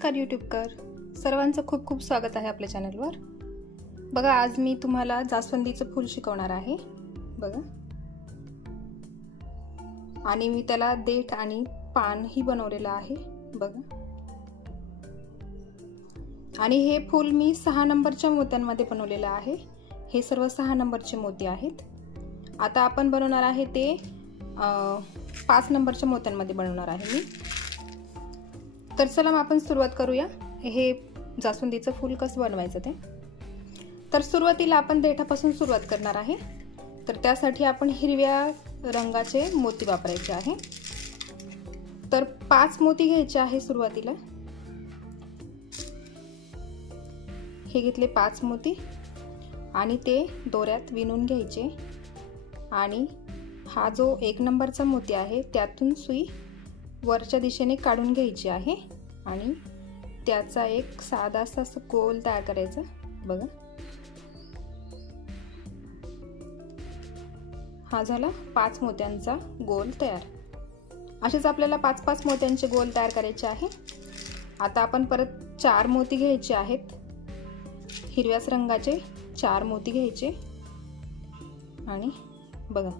नमस्कार यूट्यूबकर सर्वांचं खूप खूप स्वागत आहे आपल्या चॅनलवर। बघा, आज मी तुम्हाला जास्वंदीचं फूल शिकवणार आहे। बघा, आणि मी त्याला देठ आणि पान ही बनवलेलं आहे। बघा, आणि हे फूल मी 6 नंबरच्या मोत्यांमध्ये बनवलेलं आहे। हे सर्व 6 नंबरचे मोती आहेत। आता आपण बनवणार आहे ते 5 नंबरच्या मोत्यांमध्ये बनवणार आहे मी। तर चला मग आपण सुरुवात करूया हे जास्वंदीचं फूल कसं बनवायचं ते। तर सुरुवातीला आपण देठापासून सुरुवात करणार आहे। तर त्यासाठी आपण हिरव्या रंगाचे मोती वापरायचे आहे। तर 5 मोती घ्यायचे आहे सुरुवातीला। हे घेतले 5 मोती आणि ते दोऱ्यात विणून घ्यायचे आणि हा जो 1 नंबरचा मोती आहे त्यातून सुई वरच्या दिशेने काढून घ्यायची आहे आणि त्याचा एक साधासा असं गोल तयार करायचा। बघा, हा झाला 5 मोत्यांचा गोल तयार। असेच आपल्याला 5-5 मोत्यांचे गोल तयार करायचे आहे। आता आपण परत 4 मोती घ्यायचे आहेत। हिरव्याच रंगाचे 4 मोती घ्यायचे आणि बघा,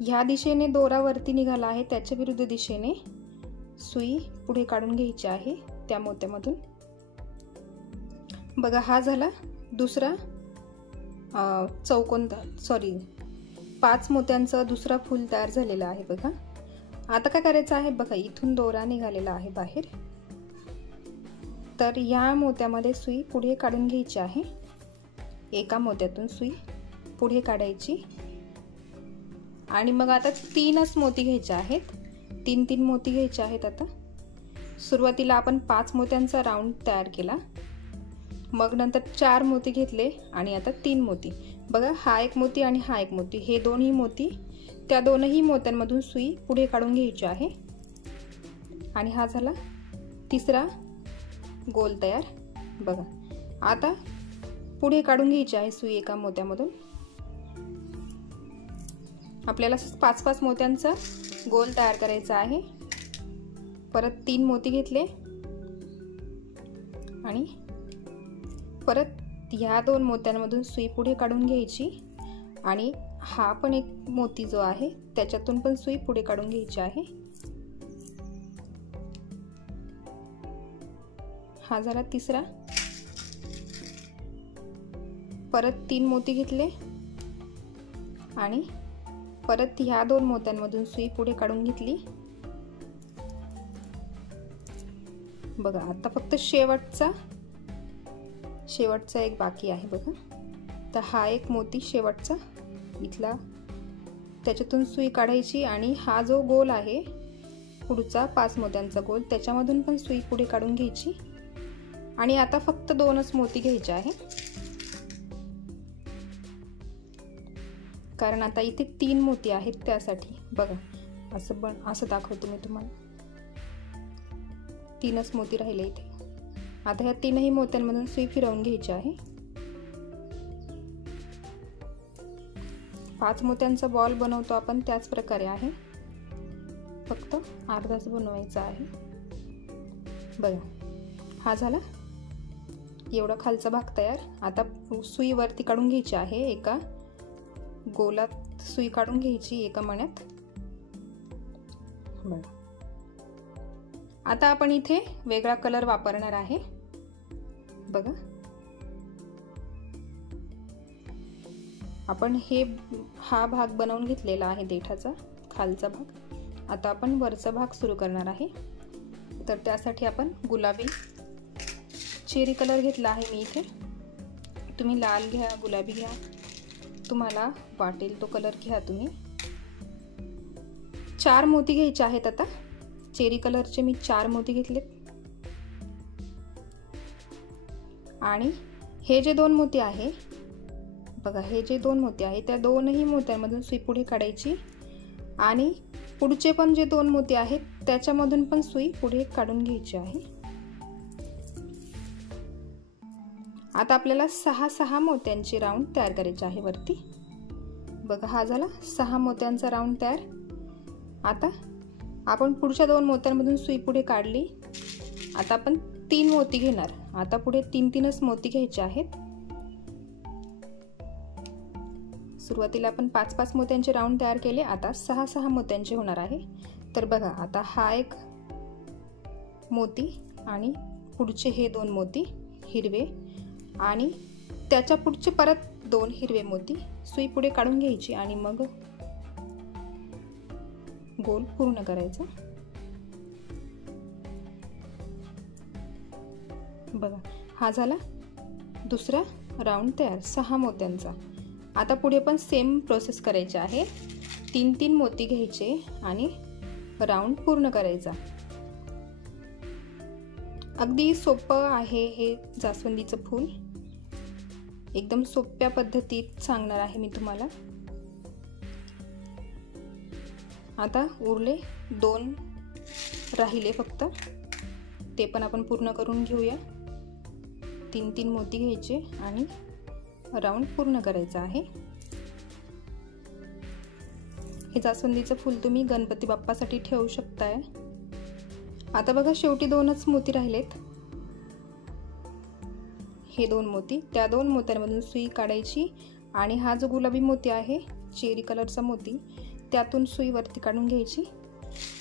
ह्या दिशेने दोरा वरती निघाला आहे, त्याच्या विरुद्ध दिशेने सुई पुढे काढून घ्यायची आहे त्या मोत्यामधून। बघा, हा झाला दुसरा चौकोन 5 मोत्यांचा दुसरा फूल तयार झालेला आहे। बघा, आता काय करायचं आहे, बघा इथून दोरा निघालेला आहे बाहेर। तर या मोत्यामध्ये सुई पुढे काढून घ्यायची आहे। एका मोत्यातून सुई पुढे काढायची आणि मग आता 3च मोती घ्यायचे आहेत। 3 मोती घ्यायचे आहेत। आता सुरुवातीला आपण 5 मोत्यांचा राऊंड तयार केला, मग नंतर 4 मोती घेतले आणि आता 3 मोती। बघा, हा 1 मोती आणि हा 1 मोती, हे दोन्ही मोती त्या दोनही मोत्यांमधून सुई पुढे काढून घ्यायची आहे आणि हा झाला तिसरा गोल तयार। बघा, आता पुढे काढून घ्यायची आहे सुई एका मोत्यामधून। आपल्याला 5-5 मोत्यांचा गोल तयार करायचा आहे। परत 3 मोती घेतले आणि परत ह्या 2 मोत्यांमधून सुई पुढे काढून घ्यायची आणि हा पण 1 मोती जो आहे त्याच्यातून पण सुई पुढे काढून घ्यायची आहे। हा झाला तिसरा। परत 3 मोती घेतले आणि परत ह्या 2 मोत्यांमधून सुई पुढे काढून घेतली। बघा, आता फक्त शेवटचा एक बाकी आहे। बघा, तर हा 1 मोती शेवटचा इथला, त्याच्यातून सुई काढायची आणि हा जो गोल आहे पुढचा 5 मोत्यांचा गोल, त्याच्यामधून पण सुई पुढे काढून घ्यायची आणि आता फक्त 2च मोती घ्यायचे आहे, कारण आता इथे 3 मोती आहेत त्यासाठी। बघा, असं दाखवतो मी तुम्हाला। 3च मोती राहिले इथे। आता ह्या 3ही मोत्यांमधून सुई फिरवून घ्यायची आहे। 5 मोत्यांचा बॉल बनवतो आपण त्याच प्रकारे आहे, फक्त अर्धाच बनवायचा आहे। बघा, हा झाला एवढा खालचा भाग तयार। आता सुई वरती काढून घ्यायची आहे, एका गोलात सुई काढून घ्यायची एका मण्यात। बघा, आता आपण इथे वेगळा कलर वापरणार आहे। बघा, आपण हा भाग बनवून घेतलेला आहे देठाचा खालचा भाग। आता आपण वरचा भाग सुरू करणार आहे। तर त्यासाठी आपण गुलाबी चेरी कलर घेतला आहे मी इथे। तुम्ही लाल घ्या, गुलाबी घ्या, तुम्हाला वाटेल तो कलर घ्या तुम्ही। 4 मोती घ्यायचे आहेत। आता चेरी कलरचे मी 4 मोती घेतले आणि हे जे 2 मोती आहे, बघा हे जे 2 मोती आहे त्या दोनही मोत्यांमधून सुई पुढे काढायची आणि पुढचे पण जे 2 मोती आहेत त्याच्यामधून पण सुई पुढे काढून घ्यायची आहे। आता आपल्याला 6 मोत्यांचे राऊंड तयार करायचे आहे वरती। बघा, हा झाला 6 मोत्यांचा राऊंड तयार। आता आपण पुढच्या 2 मोत्यांमधून सुई पुढे काढली. आता आपण 3 मोती घेणार. आता पुढे 3-3च मोती घ्यायचे आहेत. सुरुवातीला आपण 5-5 मोत्यांचे राऊंड तयार केले. आता 6-6 मोत्यांचे होणार आहे. तर बघा, आता हा एक मोती आणि पुढचे हे 2 मोती हिरवे आणि त्याच्या पुढचे परत 2 हिरवे मोती सुई पुढे काढून घ्यायची आणि मग गोल पूर्ण करायचं. बघा, हा झाला दुसरा राऊंड तयार 6 मोत्यांचा. आता पुढे पण सेम प्रोसेस करायची आहे. 3-3 मोती घ्यायचे आणि राऊंड पूर्ण करायचा. अगदी सोपं आहे हे जास्वंदीचं फूल. एकदम सोप्या पद्धतीत सांगणार आहे मी तुम्हाला. आता उरले 2 राहिले फक्त, ते पण आपण पूर्ण करून घेऊया. 3-3 मोती घ्यायचे आणि राऊंड पूर्ण करायचा आहे. हे जास्वंदीचं फूल तुम्ही गणपती बाप्पासाठी ठेवू शकताय. आता बघा, शेवटी 2च मोती राहिलेत. हे 2 मोती, त्या 2 मोत्यांमधून सुई काढायची आणि हा जो गुलाबी मोती आहे, चेरी कलरचा मोती, त्यातून सुई वरती काढून घ्यायची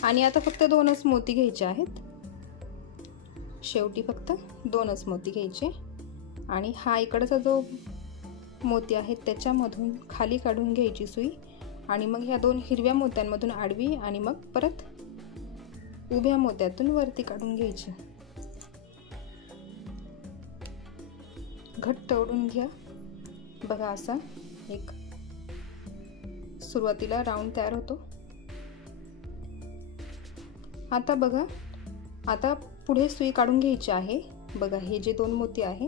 आणि आता फक्त 2च मोती घ्यायचे आहेत. शेवटी फक्त 2च मोती घ्यायचे आणि हा इकडचा जो मोती आहे त्याच्यामधून खाली काढून घ्यायची सुई आणि मग ह्या 2 हिरव्या मोत्यांमधून आडवी आणि मग परत उभ्या मोत्यातून वरती काढून घ्यायची. घट्ट ओढून घ्या. बघा, असा एक सुरुवातीला राऊंड तयार होतो. आता बघा, आता पुढे सुई काढून घ्यायची आहे. बघा, हे जे 2 मोती आहे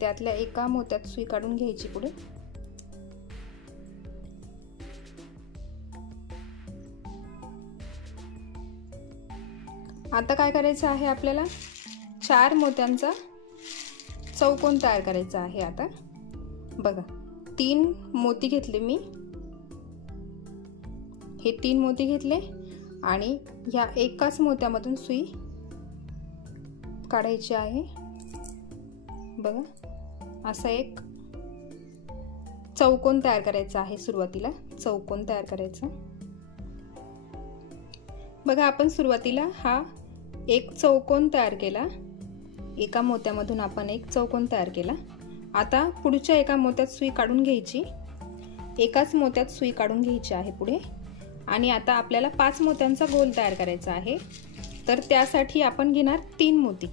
त्यातल्या एका मोत्यात सुई काढून घ्यायची पुढे. आता काय करायचं आहे आपल्याला, 4 मोत्यांचा चौकोन तयार करायचा आहे. आता बघा, 3 मोती घेतले मी. हे 3 मोती घेतले आणि ह्या एकाच मोत्यामधून सुई काढायची आहे. बघा, असा एक चौकोन तयार करायचा आहे. सुरुवातीला चौकोन तयार करायचा. बघा, आपण सुरुवातीला हा एक चौकोन तयार केला. एका मोत्यामधून आपण एक चौकोन तयार केला. आता पुढच्या एका मोत्यात सुई काढून घ्यायची. एकाच मोत्यात सुई काढून घ्यायची आहे पुढे आणि आता आपल्याला 5 मोत्यांचा गोल तयार करायचा आहे. तर त्यासाठी आपण घेणार 3 मोती,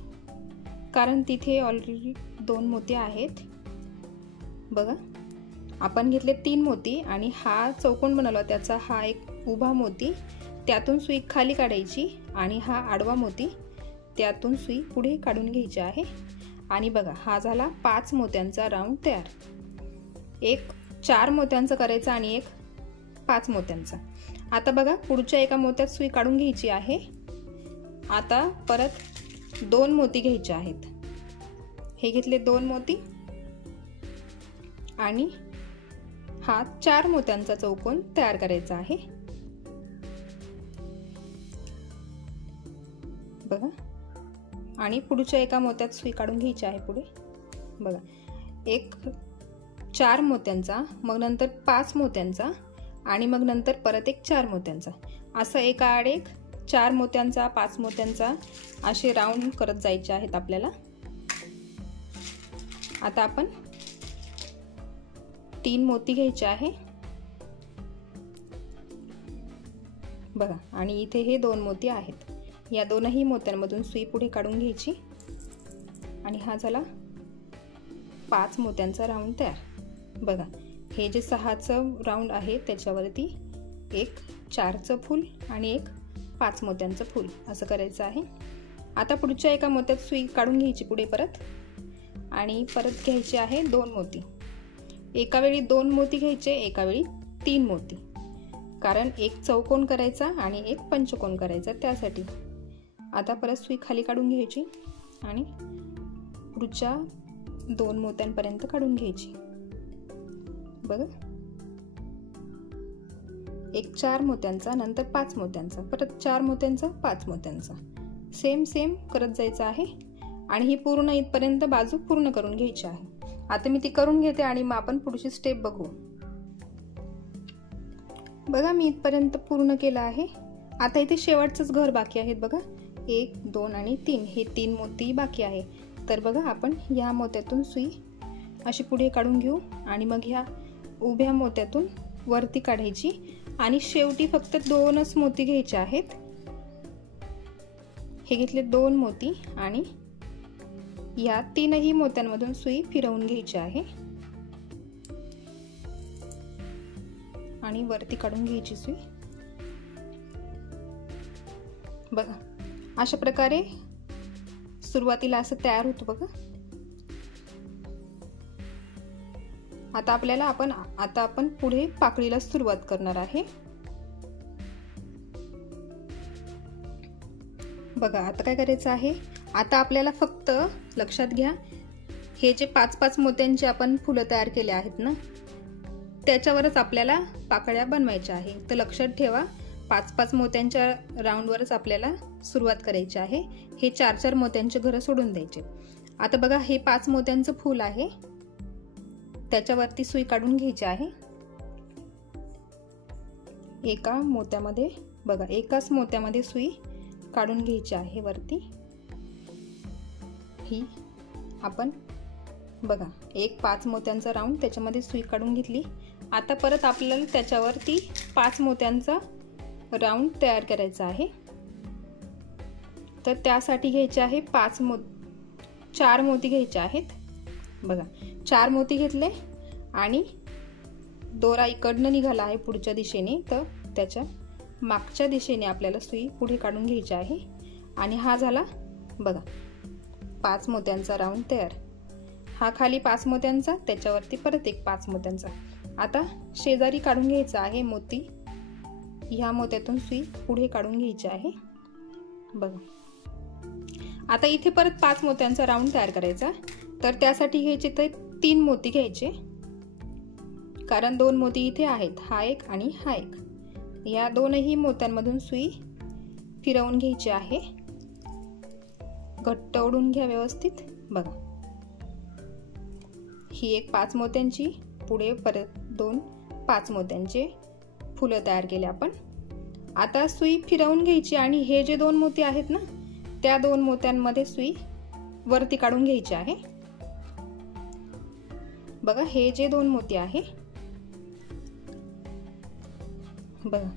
कारण तिथे ऑलरेडी 2 मोती आहेत. बघा, आपण घेतले 3 मोती आणि हा चौकोन बनवला त्याचा हा एक उभा मोती, त्यातून सुई खाली काढायची आणि हा आडवा मोती, त्यातून सुई पुढे काढून घ्यायची आहे. आणि बघा, हा झाला 5 मोत्यांचा राऊंड तयार. एक 4 मोत्यांचा करायचा आणि एक 5 मोत्यांचा. आता बघा, पुढच्या एका मोत्यात सुई काढून घ्यायची आहे. आता परत 2 मोती घ्यायचे आहेत. हे घेतले 2 मोती आणि हा 4 मोत्यांचा चौकोन तयार करायचा आहे. बघा, आणि पुढच्या एका मोत्यात सुई काढून घ्यायची आहे पुढे. बघा, एक 4 मोत्यांचा, मग नंतर 5 मोत्यांचा आणि मग नंतर परत एक 4 मोत्यांचा, असं एका आड एक 4 मोत्यांचा, 5 मोत्यांचा असे राऊंड करत जायचे आहेत आपल्याला. आता आपण 3 मोती घ्यायचे आहे. बघा, आणि इथे हे 2 मोती आहेत. या दोनही मोत्यांमधून सुई पुढे काढून घ्यायची आणि हा झाला 5 मोत्यांचा राऊंड तयार. बघा, हे जे 6चं राऊंड आहे त्याच्यावरती एक 4चं फूल आणि एक 5 मोत्यांचं फूल असं करायचं आहे. आता पुढच्या एका मोत्यात सुई काढून घ्यायची पुढे परत आणि परत घ्यायचे आहे 2 मोती. एका वेळी 2 मोती घ्यायचे, एका वेळी 3 मोती, कारण एक चौकोन करायचा आणि एक पंचकोन करायचा त्यासाठी. आता परत सुई खाली काढून घ्यायची आणि पुढच्या 2 मोत्यांपर्यंत काढून घ्यायची. बघा, एक 4 मोत्यांचा, नंतर 5 मोत्यांचा, परत 4 मोत्यांचा, 5 मोत्यांचा, सेम सेम करत जायचं आहे आणि ही पूर्ण इथपर्यंत बाजू पूर्ण करून घ्यायची आहे। आता मी ती करून घेते आणि मग आपण पुढची स्टेप बघू। बघा मी इथपर्यंत पूर्ण केलं आहे। आता इथे शेवटचंच घर बाकी आहेत बघा, 1 2 आणि 3 हे 3 मोती बाकी आहे। तर बघा आपण ह्या मोत्यातून सुई अशी पुढे काढून घेऊ आणि मग ह्या उभ्या मोत्यातून वरती काढायची आणि शेवटी फक्त 2च मोती घ्यायचे आहेत। हे घेतले 2 मोती आणि या 3ही मोत्यांमधून सुई फिरवून घ्यायची आहे आणि वरती काढून घ्यायची सुई। बघा अशा प्रकारे सुरुवातीला असं तयार होतं बघा। आता आपण पुढे पाकळीला सुरुवात करणार आहे। बघा आता काय करायचं आहे, आता आपल्याला फक्त लक्षात घ्या, हे जे 5-5 मोत्यांचे आपण फुलं तयार केले आहेत ना, त्याच्यावरच आपल्याला पाकळ्या बनवायच्या आहे। तर लक्षात ठेवा 5-5 मोत्यांच्या राऊंडवरच आपल्याला सुरुवात करायची आहे। हे 4-4 मोत्यांचे घर सोडून द्यायचे। आता बघा हे 5 मोत्यांचं फूल आहे, त्याच्यावरती सुई काढून घ्यायची आहे। एका मोत्यामध्ये बघा, एकाच मोत्यामध्ये सुई काढून घ्यायची आहे वरती। ही आपण बघा एक 5 मोत्यांचा राऊंड त्याच्यामध्ये सुई काढून घेतली। आता परत आपल्याला त्याच्यावरती 5 मोत्यांचा राऊंड तयार करायचा आहे। तर त्यासाठी घ्यायचे आहे 4 मोती घ्यायचे आहेत। बघा 4 मोती घेतले आणि दोरा इकडनं निघाला आहे पुढच्या दिशेने, तर त्याच्या मागच्या दिशेने आपल्याला सुई पुढे काढून घ्यायची आहे आणि हा झाला बघा 5 मोत्यांचा राऊंड तयार। हा खाली 5 मोत्यांचा, त्याच्यावरती परत एक 5 मोत्यांचा। आता शेजारी काढून घ्यायचा आहे मोती, ह्या मोत्यातून सुई पुढे काढून घ्यायची आहे। बघा आता इथे परत 5 मोत्यांचा राऊंड तयार करायचा, तर त्यासाठी घ्यायचे तर 3 मोती घ्यायचे, कारण 2 मोती इथे आहेत, हा एक आणि हा एक। या 2ही मोत्यांमधून सुई फिरवून घ्यायची आहे, घट्ट ओढून घ्या व्यवस्थित। बघा ही एक 5 मोत्यांची, पुढे परत 2 5 मोत्यांचे फुलं तयार केले आपण। आता सुई फिरवून घ्यायची आणि हे जे 2 मोती आहेत ना, त्या 2 मोत्यांमध्ये सुई वरती काढून घ्यायची आहे। बघा हे जे 2 मोती आहे बघा,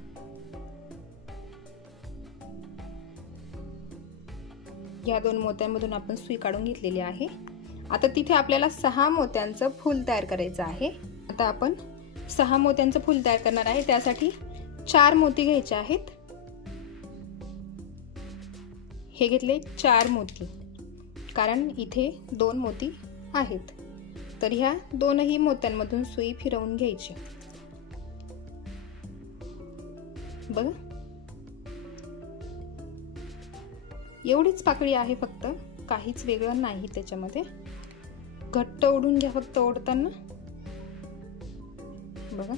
या 2 मोत्यांमधून आपण सुई काढून घेतलेली आहे। आता तिथे आपल्याला 6 मोत्यांचं फूल तयार करायचं आहे। आता आपण 6 मोत्यांचं फूल तयार करणार आहे, त्यासाठी 4 मोती घ्यायचे आहेत। हे घेतले 4 मोती, कारण इथे 2 मोती आहेत, तर ह्या 2ही मोत्यांमधून सुई फिरवून घ्यायची। बघा एवढीच पाकळी आहे, फक्त काहीच वेगळं नाही त्याच्यामध्ये। घट्ट ओढून घ्या फक्त ओढताना। बघा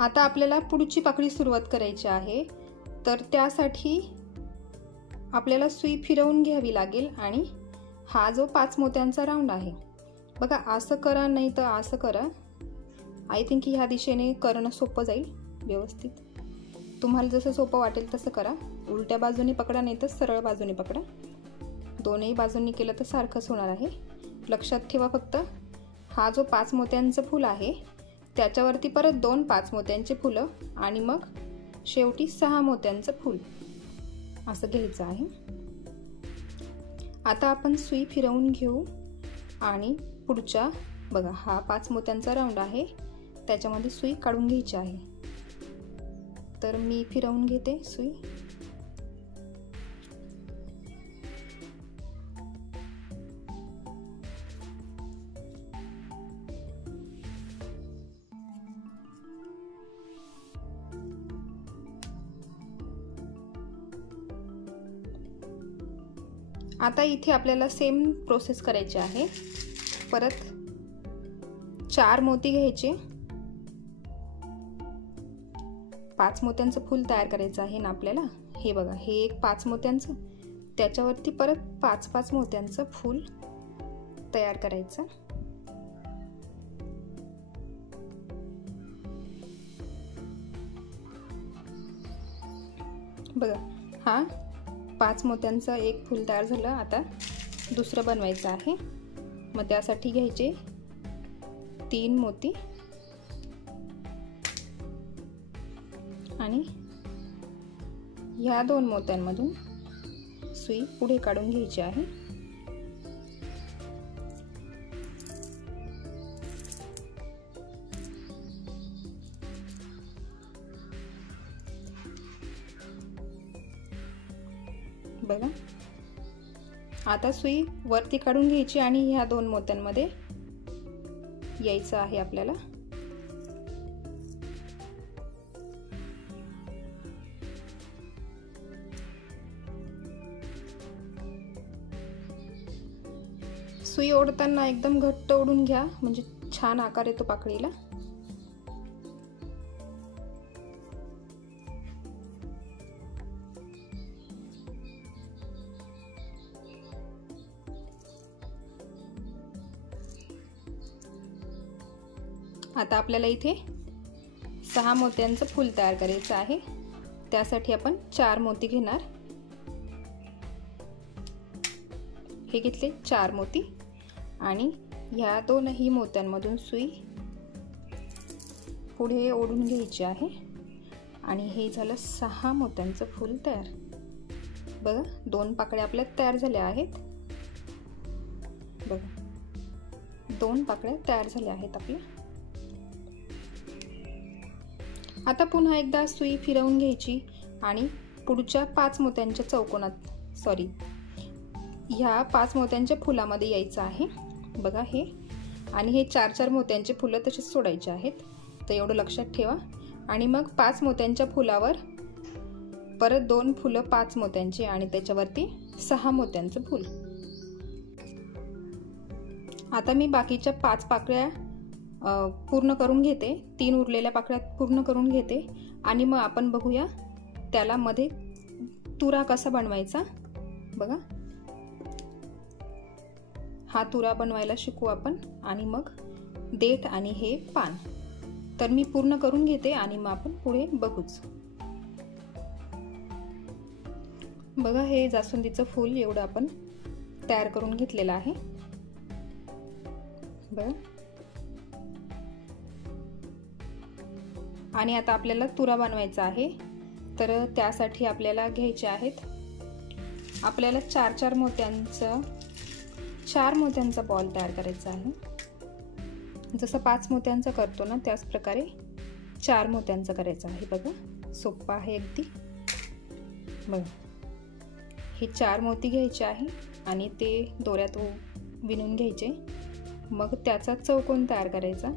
आता आपल्याला पुढची पाकळी सुरुवात करायची आहे, तर त्यासाठी आपल्याला सुई फिरवून घ्यावी लागेल आणि हा जो 5 मोत्यांचा राऊंड आहे बघा, असं करा नाही तर असं करा। आय थिंक ह्या दिशेने करणं सोपं जाईल व्यवस्थित। तुम्हाला जसं सोपं वाटेल तसं करा। उलट्या बाजूने पकडा नाही तर सरळ बाजूने पकडा, दोन्ही बाजूंनी केलं तर सारखंच होणार आहे। लक्षात ठेवा फक्त हा जो 5 मोत्यांचं फूल आहे त्याच्यावरती परत 2 5 मोत्यांचे फुलं आणि मग शेवटी 6 मोत्यांचं फूल असं घ्यायचं आहे। आता आपण सुई फिरवून घेऊ आणि पुढच्या बघा हा 5 मोत्यांचा राऊंड आहे, त्याच्यामध्ये सुई काढून घ्यायची आहे। तर मी फिरवून घेते सुई। आता इथे आपल्याला सेम प्रोसेस करायची आहे। परत 4 मोती घ्यायचे. 5 मोत्यांचं फूल तयार करायचं आहे ना आपल्याला. हे बघा, हे एक 5 मोत्यांचं, त्याच्यावरती परत 5-5 मोत्यांचं फूल तयार करायचं. बघा, हा 5 मोत्यांचं एक फूल तयार झालं. आता दुसरं बनवायचं आहे. मग त्यासाठी घ्यायचे 3 मोती आणि ह्या 2 मोत्यांमधून सुई पुढे काढून घ्यायची आहे. बघा, आता सुई वरती काढून घ्यायची आणि ह्या 2 मोत्यांमध्ये यायचं आहे आपल्याला. सुई ओढताना एकदम घट्ट ओढून घ्या, म्हणजे छान आकार येतो पाकळीला. आता आपल्याला इथे 6 मोत्यांचं फूल तयार करायचं आहे. त्यासाठी आपण 4 मोती घेणार. हे घेतले 4 मोती आणि ह्या 2ही मोत्यांमधून सुई पुढे ओढून घ्यायची आहे आणि हे झालं 6 मोत्यांचं फूल तयार. बघा, 2 पाकळ्या आपल्या तयार झाल्या आहेत. बघा, 2 पाकळ्या तयार झाल्या आहेत आपल्या. आता पुन्हा एकदा सुई फिरवून घ्यायची आणि पुढच्या 5 मोत्यांच्या चौकोनात, सॉरी, ह्या 5 मोत्यांच्या फुलामध्ये यायचं आहे. बघा, हे आणि हे 4-4 मोत्यांचे फुलं तसेच सोडायचे आहेत. तर एवढं लक्षात ठेवा. आणि मग 5 मोत्यांच्या फुलावर परत 2 फुलं 5 मोत्यांची आणि त्याच्यावरती 6 मोत्यांचं फूल. आता मी बाकीच्या 5 पाकळ्या पूर्ण करून घेते. 3 उरलेल्या पाकळ्या पूर्ण करून घेते आणि मग आपण बघूया त्याला मध्ये तुरा कसा बनवायचा. बघा, हा तुरा बनवायला शिकू आपण आणि मग देठ आणि हे पान. तर मी पूर्ण करून घेते आणि मग आपण पुढे बघूच. बघा, हे जास्वंदीचं फूल एवढं आपण तयार करून घेतलेलं आहे. बघा, आणि आता आपल्याला तुरा बनवायचा आहे. तर त्यासाठी आपल्याला घ्यायचे आहेत, आपल्याला 4 मोत्यांचा बॉल तयार करायचा आहे. जसं 5 मोत्यांचा करतो ना त्याच प्रकारे 4 मोत्यांचा करायचा आहे. बघा, सोपं आहे अगदी. बघा, हे 4 मोती घ्यायचे आहे आणि ते दोऱ्यात विणून घ्यायचे. मग त्याचा चौकोन तयार करायचा.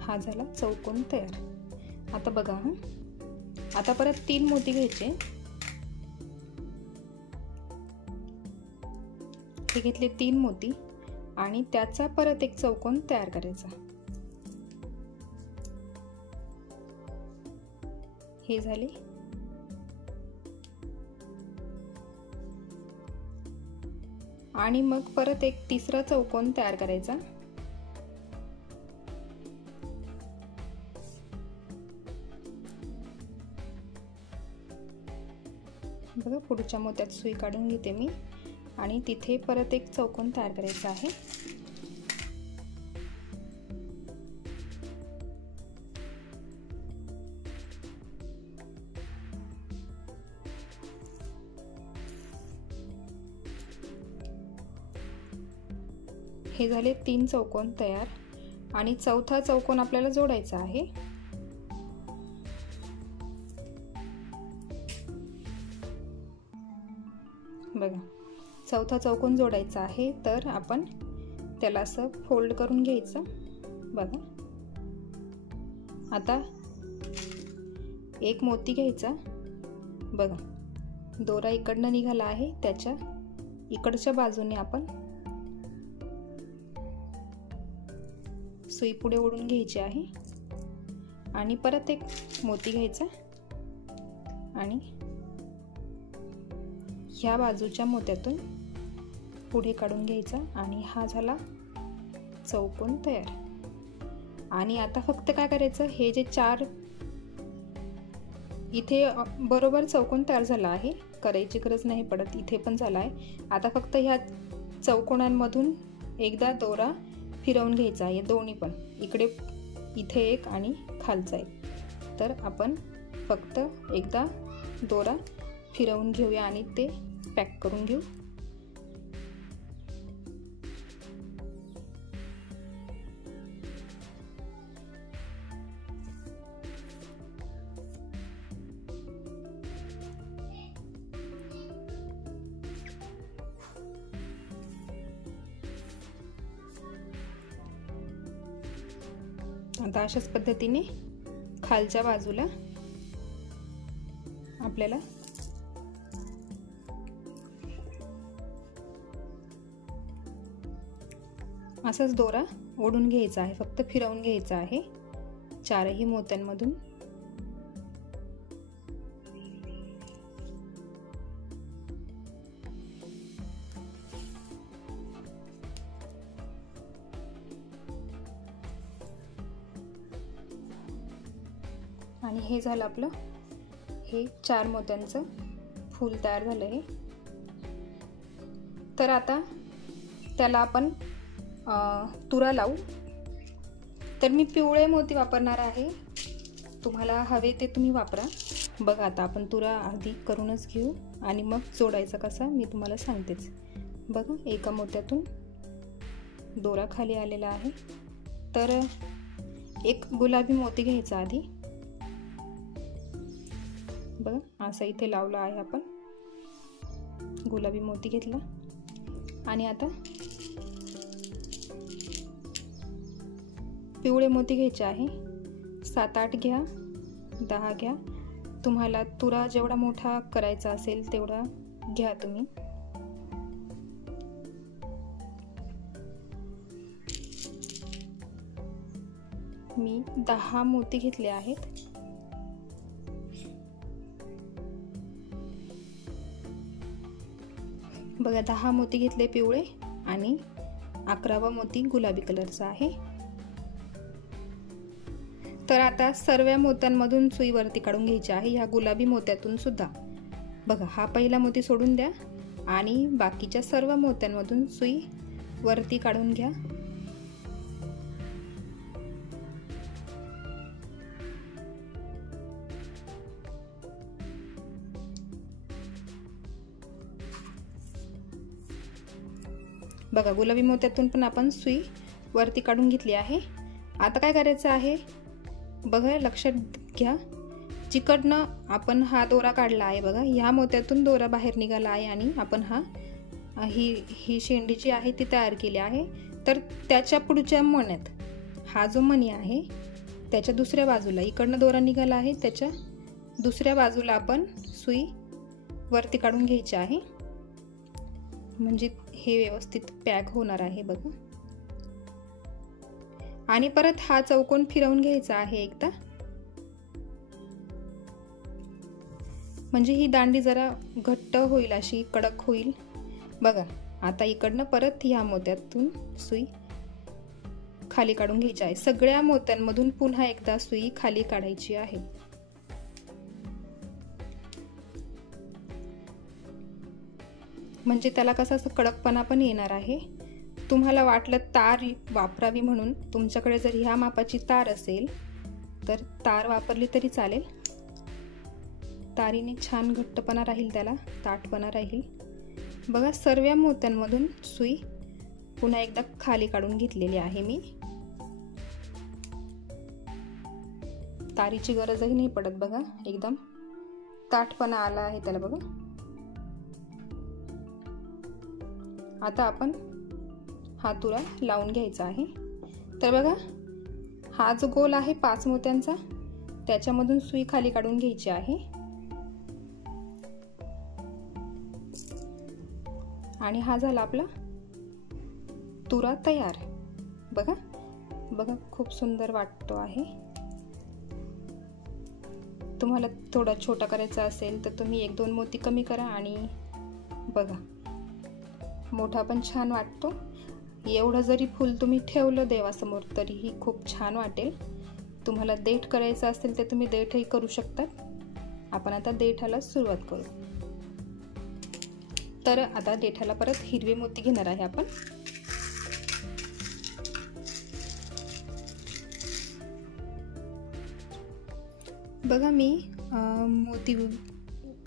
हा झाला चौकोन तयार. आता बघा, आता परत 3 मोती घ्यायचे. हे घेतले 3 मोती आणि त्याचा परत एक चौकोन तयार करायचा. हे झाले. आणि मग परत एक तिसरा चौकोन तयार करायचा. बघा, पुढच्या मोत्यात सुई काढून घेते मी आणि तिथे परत एक चौकोन तयार करायचा आहे. हे झाले 3 चौकोन तयार आणि चौथा चौकोन आपल्याला जोडायचा आहे. बघा, चौथा चौकोन जोडायचा आहे. तर आपण त्याला असं फोल्ड करून घ्यायचं. बघा, आता एक मोती घ्यायचा. बघा, दोरा इकडनं निघाला आहे, त्याच्या इकडच्या बाजूने आपण सुई पुढे ओढून घ्यायची आहे आणि परत एक मोती घ्यायचा आणि ह्या बाजूच्या मोत्यातून पुढे काढून घ्यायचा आणि हा झाला चौकोन तयार। आणि आता फक्त काय करायचं, हे जे 4 इथे बरोबर चौकोन तयार झाला आहे, करायची गरज नाही पडत, इथे पण झाला आहे। आता फक्त ह्या चौकोनांमधून एकदा दोरा फिरवून घ्यायचा आहे, दोन्ही पण, इकडे इथे एक आणि खालचा एक। तर आपण फक्त एकदा दोरा फिरवून घेऊया आणि ते पॅक करून घेऊ। आता अशाच पद्धतीने खालच्या बाजूला आपल्याला असाच दोरा ओढून घ्यायचा आहे, फक्त फिरवून घ्यायचा आहे 4ही मोत्यांमधून। आणि हे झालं आपलं, हे 4 मोत्यांचं फूल तयार झालं आहे। तर आता त्याला आपण तुरा लावू। तर मी पिवळे मोती वापरणार आहे, तुम्हाला हवे ते तुम्ही वापरा। बघा आता आपण तुरा आधी करूनच घेऊ आणि मग जोडायचा कसा मी तुम्हाला सांगतेच। बघा एका मोत्यातून दोरा खाली आलेला आहे, तर एक गुलाबी मोती घ्यायचा आधी। बघा असं इथे लावला आहे आपण, गुलाबी मोती घेतला आणि आता पिवळे मोती घ्यायचे आहे। 7-8 घ्या, 10 घ्या, तुम्हाला तुरा जेवढा मोठा करायचा असेल तेवढा घ्या तुम्ही। मी 10 मोती घेतले आहेत। बघा 10 मोती घेतले पिवळे आणि 11वा मोती गुलाबी कलरचा आहे। तर आता सर्व मोत्यांमधून सुई वरती काढून घ्यायची आहे, ह्या गुलाबी मोत्यातून सुद्धा। बघा हा पहिला मोती सोडून द्या आणि बाकीच्या सर्व मोत्यांमधून सुई वरती काढून घ्या। बघा गुलाबी मोत्यातून पण आपण सुई वरती काढून घेतली आहे। आता काय करायचं आहे बघा, लक्षात घ्या, जिकडनं आपण हा दोरा काढला आहे बघा, ह्या मोत्यातून दोरा बाहेर निघाला आहे आणि आपण ही शेंडी जी आहे ती तयार केली आहे। तर त्याच्या पुढच्या मण्यात हा जो मणी आहे त्याच्या दुसऱ्या बाजूला इकडनं दोरा निघाला आहे, त्याच्या दुसऱ्या बाजूला आपण सुई वरती काढून घ्यायची आहे, म्हणजे हे व्यवस्थित पॅक होणार आहे बघा। आणि परत हा चौकोन फिरवून घ्यायचा आहे एकदा, म्हणजे ही दांडी जरा घट्ट होईल, अशी कडक होईल। बघा आता इकडनं परत ह्या मोत्यातून सुई खाली काढून घ्यायची आहे, सगळ्या मोत्यांमधून पुन्हा एकदा सुई खाली काढायची आहे। म्हणजे त्याला कसा कडकपणा पण येणार आहे। तुम्हाला वाटलं तार वापरावी म्हणून, तुमच्याकडे जर ह्या मापाची तार असेल तर तार वापरली तरी चालेल, तारीने छान घट्टपणा राहील, त्याला ताटपणा राहील। बघा सर्व मोत्यांमधून सुई पुन्हा एकदा खाली काढून घेतलेली आहे मी, तारीची गरजही नाही पडत बघा, एकदम ताटपणा आला आहे त्याला बघा। आता आपण हा तुरा लावून घ्यायचा आहे। तर बघा हा जो गोल आहे 5 मोत्यांचा, त्याच्यामधून सुई खाली काढून घ्यायची आहे आणि हा झाला आपला तुरा तयार। बघा बघा खूप सुंदर वाटतो आहे। तुम्हाला थोडा छोटा करायचा असेल तर तुम्ही 1-2 मोती कमी करा आणि बघा मोठा पण छान वाटतो। एवढं जरी फूल तुम्ही ठेवलं देवासमोर तरीही खूप छान वाटेल। तुम्हाला देठ करायचं असेल तर तुम्ही देठही करू शकता। आपण आता देठाला सुरुवात करू। तर आता देठाला परत हिरवे मोती घेणार आहे आपण। बघा मी मोती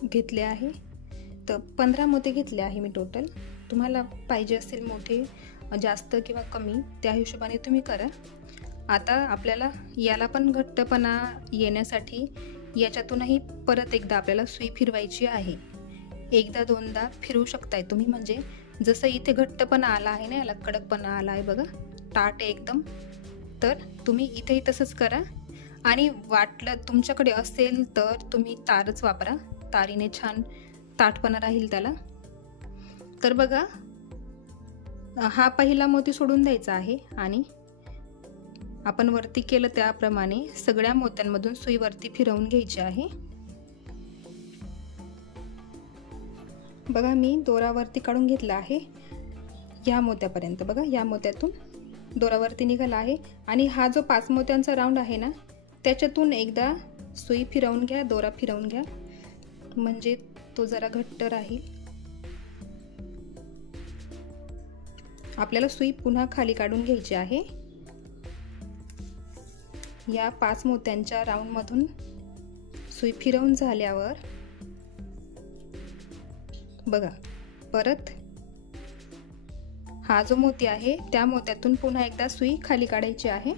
घेतले आहे, तर 15 मोती घेतले आहे मी टोटल। तुम्हाला पाहिजे असेल मोठे जास्त किंवा कमी त्या हिशोबाने तुम्ही करा। आता आपल्याला याला पण घट्टपणा येण्यासाठी याच्यातूनही परत एकदा आपल्याला सुई फिरवायची आहे। एकदा दोनदा फिरवू शकताय तुम्ही, म्हणजे जसं इथे घट्टपणा आला आहे ना, याला कडकपणा आला आहे बघा, ताट एकदम, तर तुम्ही इथेही तसंच करा। आणि वाटलं तुमच्याकडे असेल तर तुम्ही तारच वापरा, तारीने छान ताटपणा राहील त्याला। तर बघा हा पहिला मोती सोडून द्यायचा आहे आणि आपण वरती केलं त्याप्रमाणे सगळ्या मोत्यांमधून सुई वरती फिरवून घ्यायची आहे। बघा मी दोरा वरती काढून घेतला आहे या मोत्यापर्यंत। बघा या मोत्यातून दोरा वरती निघाला आहे आणि हा जो 5 मोत्यांचा राऊंड आहे ना, त्याच्यातून एकदा सुई फिरवून घ्या, दोरा फिरवून घ्या, म्हणजे तो जरा घट्ट राहील। आपल्याला सुई पुन्हा खाली काढून घ्यायची आहे। या 5 मोत्यांच्या राऊंड मधून सुई फिरवून झाल्यावर बघा परत हा जो मोती आहे त्या मोत्यातून पुन्हा एकदा सुई खाली काढायची आहे।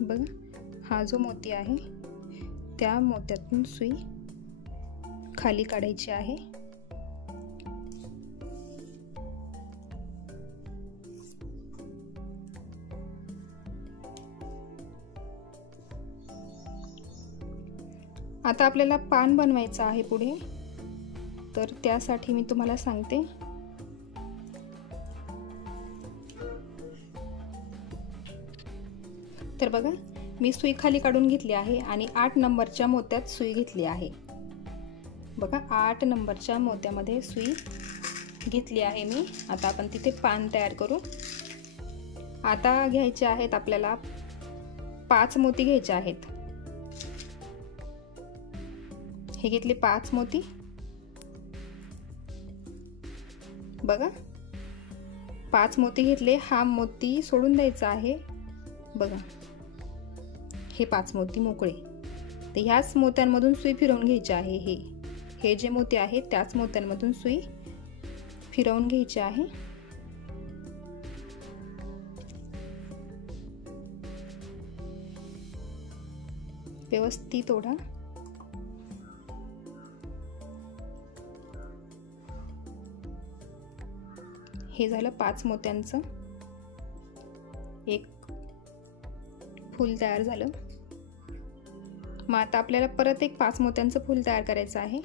बघा हा जो मोती आहे त्या मोत्यातून सुई खाली काढायची आहे। आता आपल्याला पान बनवायचं आहे पुढे, तर त्यासाठी मी तुम्हाला सांगते। तर बघा मी सुई खाली काढून घेतली आहे आणि 8 नंबरच्या मोत्यात सुई घेतली आहे। बघा 8 नंबरच्या मोत्यामध्ये सुई घेतली आहे मी। आता आपण तिथे पान तयार करू। आता घ्यायचे आहेत आपल्याला 5 मोती घ्यायचे आहेत। हे घेतले 5 मोती। बघा 5 मोती घेतले, हा मोती सोडून द्यायचा आहे। बघा हे 5 मोती मोकळे, तर ह्याच मोत्यांमधून सुई फिरवून घ्यायची आहे। हे जे मोती आहेत त्याच मोत्यांमधून सुई फिरवून घ्यायची आहे। व्यवस्थित ओढा। हे झालं 5 मोत्यांचं एक फूल तयार झालं। मग आता आपल्याला परत एक 5 मोत्यांचं फूल तयार करायचं आहे।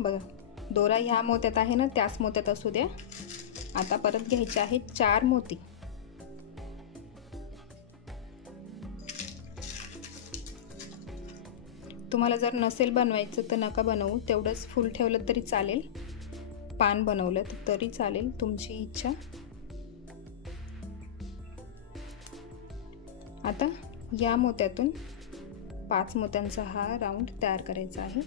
बघा दोरा ह्या मोत्यात आहे ना, त्याच मोत्यात असू द्या। आता परत घ्यायचे आहेत 4 मोती। तुम्हाला जर नसेल बनवायचं तर नका बनवू, तेवढंच फूल ठेवलं तरी चालेल, पान बनवलं तरी चालेल, तुमची इच्छा। आता या मोत्यातून 5 मोत्यांचा हा राऊंड तयार करायचा आहे।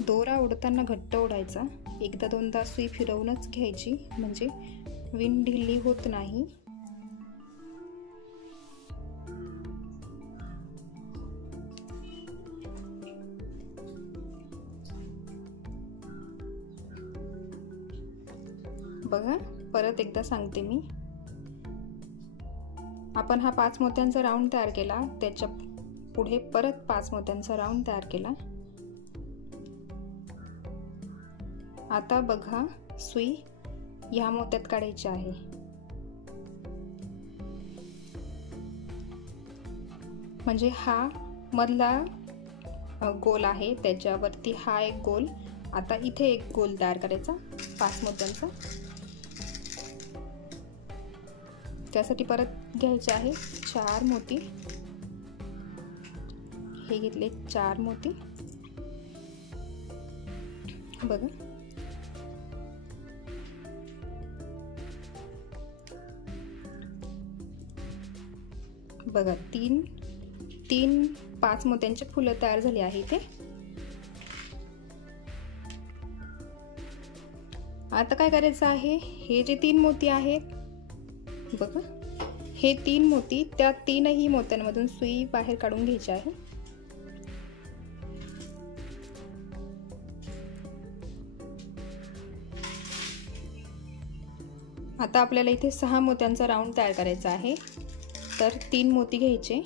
दोरा ओढताना घट्ट ओढायचा, एकदा दोनदा सुई फिरवूनच घ्यायची, म्हणजे विण ढिली होत नाही। बघा परत एकदा सांगते मी, आपण हा 5 मोत्यांचा राऊंड तयार केला, त्याच्या पुढे परत 5 मोत्यांचा राऊंड तयार केला। आता बघा सुई ह्या मोत्यात काढायची आहे. म्हणजे हा मधला गोल आहे त्याच्यावरती हा एक गोल. आता इथे एक गोल तयार करायचा 5 मोत्यांचा. त्यासाठी परत घ्यायचे आहे 4 मोती. हे घेतले 4 मोती. बघा बघा 5 मोत्यांचे फुलं तयार झाली आहे इथे. आता काय करायचं आहे, हे जे 3 मोती आहेत बघा, हे 3 मोती त्या 3ही मोत्यांमधून सुई बाहेर काढून घ्यायची आहे. आता आपल्याला इथे 6 मोत्यांचा राऊंड तयार करायचा आहे. तर 3 मोती घ्यायचे.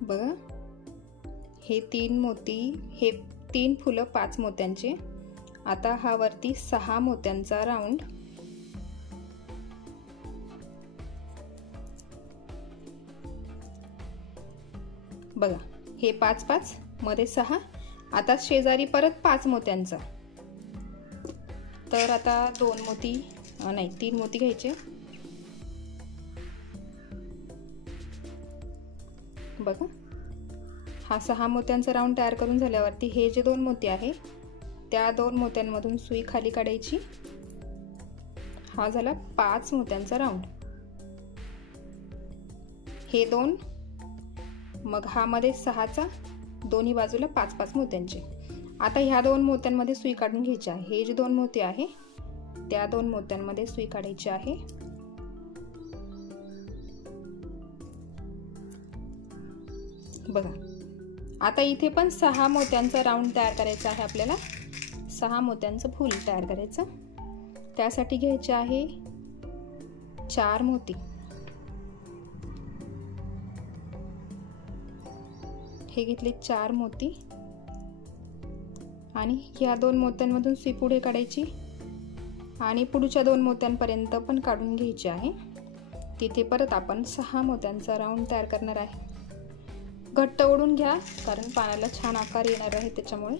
बघा हे 3 मोती, हे 3 फुलं 5 मोत्यांचे. आता हा वरती 6 मोत्यांचा राऊंड. बघा हे 5 मध्ये 6. आता शेजारी परत 5 मोत्यांचा. तर आता 2 मोती नाही 3 मोती घ्यायचे. बघा हा 6 मोत्यांचा राऊंड तयार करून झाल्यावरती हे जे 2 मोती आहे त्या 2 मोत्यांमधून सुई खाली काढायची. हा झाला 5 मोत्यांचा राऊंड. हे 2, मग हा मध्ये 6चा, दोन्ही बाजूला 5 मोत्यांचे. आता ह्या 2 मोत्यांमध्ये सुई काढून घ्यायची आहे. हे जे 2 मोती आहे त्या 2 मोत्यांमध्ये सुई काढायची आहे. बघा आता इथे पण 6 मोत्यांचा राऊंड तयार करायचा आहे आपल्याला. 6 मोत्यांचं फूल तयार करायचं. त्यासाठी घ्यायचे आहे 4 मोती. हे घेतले 4 मोती आणि ह्या 2 मोत्यांमधून सुई पुढे काढायची आणि पुढच्या 2 मोत्यांपर्यंत पण काढून घ्यायची आहे. तिथे परत आपण 6 मोत्यांचा राऊंड तयार करणार आहे. घट्ट ओढून घ्या कारण पानाला छान आकार येणार आहे त्याच्यामुळे.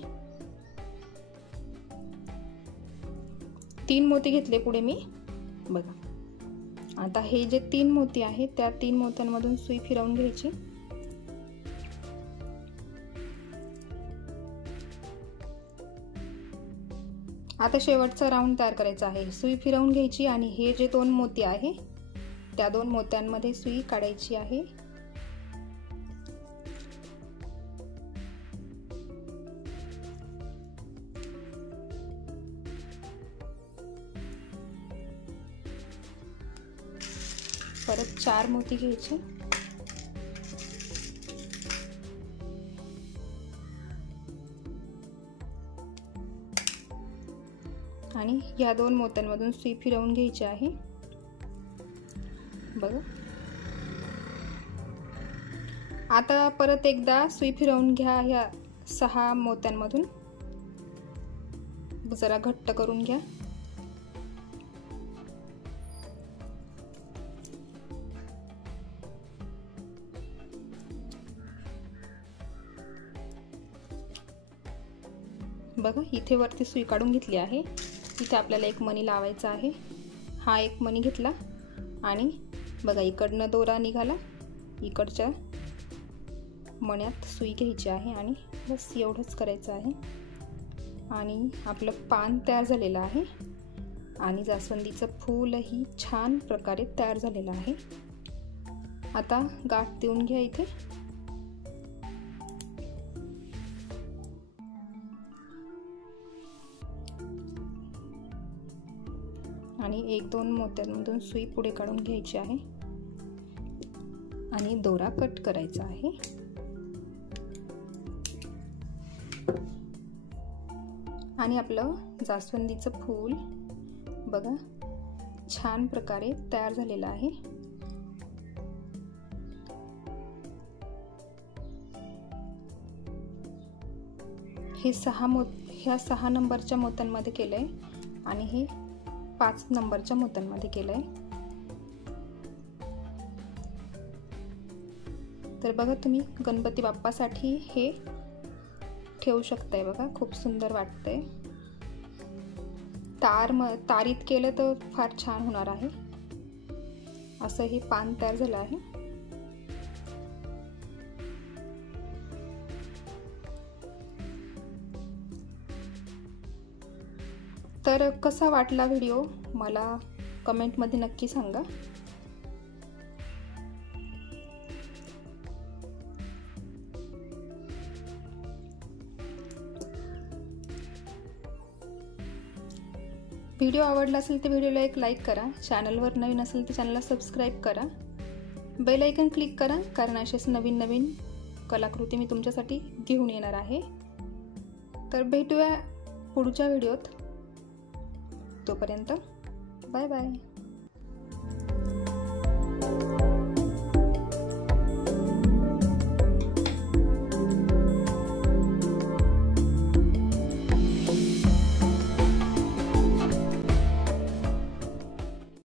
3 मोती घेतले पुढे मी. बघा आता हे जे 3 मोती आहेत त्या 3 मोत्यांमधून सुई फिरवून घ्यायची. आता शेवटचा राऊंड तयार करायचा आहे. सुई फिरवून घ्यायची आणि हे जे 2 मोती आहे त्या 2 मोत्यांमध्ये सुई काढायची आहे. परत 4 मोती घ्यायचे. आणि या 2 मोत्यांमधून सुई फिरवून घ्यायची आहे. बघा आता परत एकदा सुई फिरवून घ्या. या 6 मोत्यांमधून जरा घट्ट करून घ्या. बघा इथे वरती सुई काढून घेतली आहे. इथे आपल्याला एक मणी लावायचा आहे. हा एक मणी घेतला आणि बघा इकडनं दोरा निघाला. इकडच्या मण्यात सुई घ्यायची आहे आणि बस एवढंच करायचं आहे. आणि आपलं पान तयार झालेलं आहे आणि जास्वंदीचं फूलही छान प्रकारे तयार झालेलं आहे. आता गाठ देऊन घ्या इथे. आणि 1-2 मोत्यांमधून सुई पुढे काढून घ्यायची आहे आणि दोरा कट करायचा आहे. आणि आपलं जास्वंदीचं फूल बघा छान प्रकारे तयार झालेलं आहे. हे ह्या 6 नंबरच्या मोत्यांमध्ये केलं आहे आणि हे 5 नंबरच्या मोत्यांमध्ये केलं आहे. तर बघा तुम्ही गणपती बाप्पासाठी हे ठेवू शकताय. बघा खूप सुंदर वाटतंय. तारीत केलं तर फार छान होणार आहे. असं हे पान तयार झालं आहे. तर कसा वाटला व्हिडिओ मला कमेंटमध्ये नक्की सांगा. व्हिडिओ आवडला असेल तर व्हिडिओला एक लाईक करा. चॅनलवर नवीन असेल तर चॅनलला सबस्क्राईब करा. बेल आयकन क्लिक करा, कारण असेच नवीन नवीन कलाकृती मी तुमच्यासाठी घेऊन येणार आहे. तर भेटूया पुढच्या व्हिडिओत. तोपर्यंत बाय बाय.